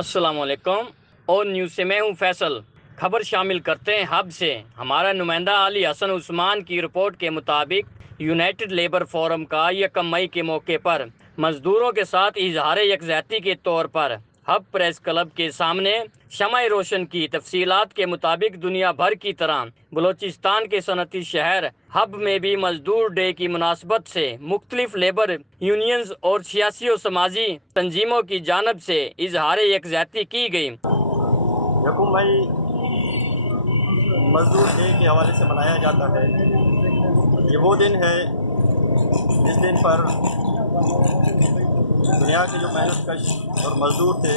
السلام علیکم۔ اور نیوز سے میں ہوں فیصل۔ خبر شامل کرتے ہیں ہب سے۔ ہمارا نمائندہ علی حسن عثمان کی رپورٹ کے مطابق یونائیٹڈ لیبر فورم کا 1 مئی کے موقع پر مزدوروں کے ساتھ اظہار یکجہتی کے طور پر ہب پریس کلب کے سامنے شمع روشن کی۔ تفصیلات کے مطابق دنیا بھر کی طرح بلوچستان کے صنعتی شہر ہب میں بھی مزدور ڈے کی مناسبت سے مختلف لیبر یونینز اور سیاسی و سماجی تنظیموں کی جانب سے اظہار یکجہتی کی گئی۔ 1 مئی مزدور ڈے کے حوالے سے منایا جاتا ہے۔ یہ وہ دن ہے جس دن پر دنیا کے جو محنت کش اور مزدور تھے،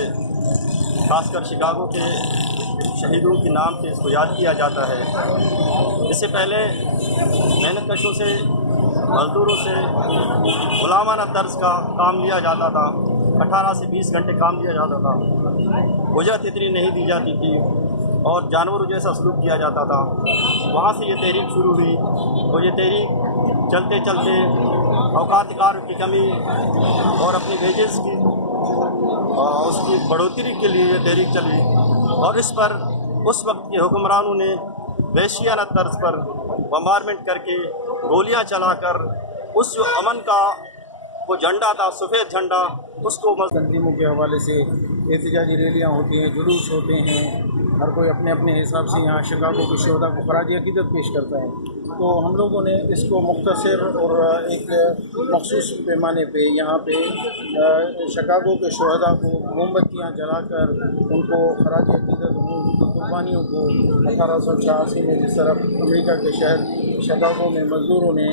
خاص کر شکاگو کے شہیدوں کے نام سے اس کو یاد کیا جاتا ہے۔ اس سے پہلے محنت کشوں سے، مزدوروں سے غلامانہ طرز کا کام لیا جاتا تھا۔ 18 سے 20 گھنٹے کام لیا جاتا تھا، اجرت اتنی نہیں دی جاتی تھی اور جانوروں جیسا سلوک کیا جاتا تھا۔ وہاں سے یہ تحریک شروع ہوئی اور یہ تحریک چلتے چلتے اوقات کار کی کمی اور اپنی ویجز کی اس کی بڑھوتری کے لیے یہ تحریک چلی، اور اس پر اس وقت کے حکمرانوں نے وحشیانہ طرز پر بمبارمنٹ کر کے، گولیاں چلا کر اس جو امن کا وہ جھنڈا تھا، سفید جھنڈا، اس کو تنظیموں کے حوالے سے احتجاجی ریلیاں ہوتی ہیں، جلوس ہوتے ہیں، ہر کوئی اپنے اپنے حساب سے یہاں شکاگو کے شہداء کو خراج عقیدت پیش کرتا ہے۔ تو ہم لوگوں نے اس کو مختصر اور ایک مخصوص پیمانے پہ یہاں پہ شکاگو کے شہداء کو موم بتیاں جلا کر ان کو خراج عقیدت، ان کی قربانیوں کو 1886 میں جس طرح امریکہ کے شہر شکاگو میں مزدوروں نے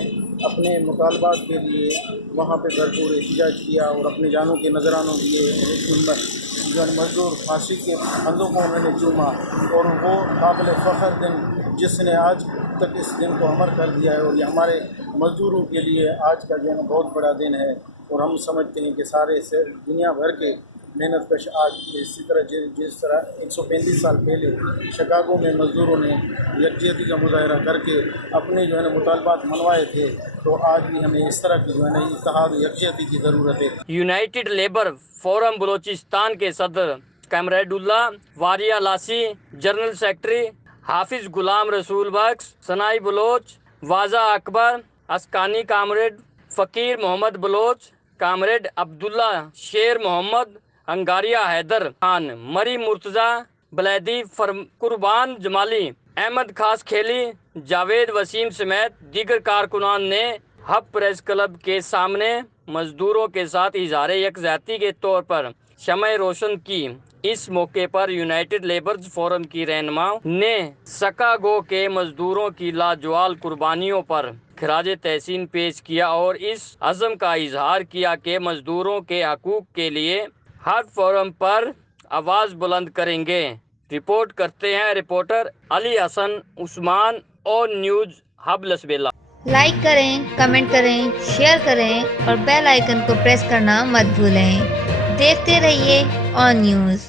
اپنے مطالبات کے لیے وہاں پہ بھرپور احتجاج کیا اور اپنی جانوں کے نذرانوں دیے، جو مزدور پھانسی کے پھندوں کو انہوں نے چوما، اور وہ قابل فخر دن جس نے آج تک اس دن کو امر کر دیا ہے، اور یہ ہمارے مزدوروں کے لیے آج کا جو ہے بہت بڑا دن ہے۔ اور ہم سمجھتے ہیں کہ سارے سے دنیا بھر کے محنت کش آج اسی طرح جس طرح 135 سال پہلے شکاگو میں مزدوروں نے یکجہتی کا مظاہرہ کر کے اپنے جو ہے نا مطالبات منوائے تھے، تو آج بھی ہمیں اس طرح کی جو ہے نا اتحاد و یکجہتی کی ضرورت ہے۔ یونائیٹڈ لیبر فورم بلوچستان کے صدر کامریڈ اللہ واریہ لاسی، جنرل سیکرٹری حافظ غلام رسول بخش، ثنائی بلوچ، واضح اکبر، اسکانی کامریڈ فقیر محمد بلوچ، کامریڈ عبداللہ شیر محمد، انگاریہ حیدر خان، مری مرتضیٰ بلیدی، قربان جمالی، احمد خاص کھیلی، جاوید وسیم سمیت دیگر کارکنان نے ہب پریس کلب کے سامنے مزدوروں کے ساتھ اظہار یکجہتی کے طور پر شمع روشن کی۔ اس موقع پر یونائیٹڈ لیبرز فورم کی رہنماؤں نے شکاگو کے مزدوروں کی لاجوال قربانیوں پر خراج تحسین پیش کیا اور اس عزم کا اظہار کیا کہ مزدوروں کے حقوق کے لیے ہر فورم پر آواز بلند کریں گے۔ رپورٹ کرتے ہیں رپورٹر علی حسن عثمان اور نیوز ہب لسبیلا۔ لائک کریں، کمنٹ کریں، شیئر کریں اور بیل آئیکن کو پریس کرنا مت بھولیں۔ دیکھتے رہیے آن نیوز۔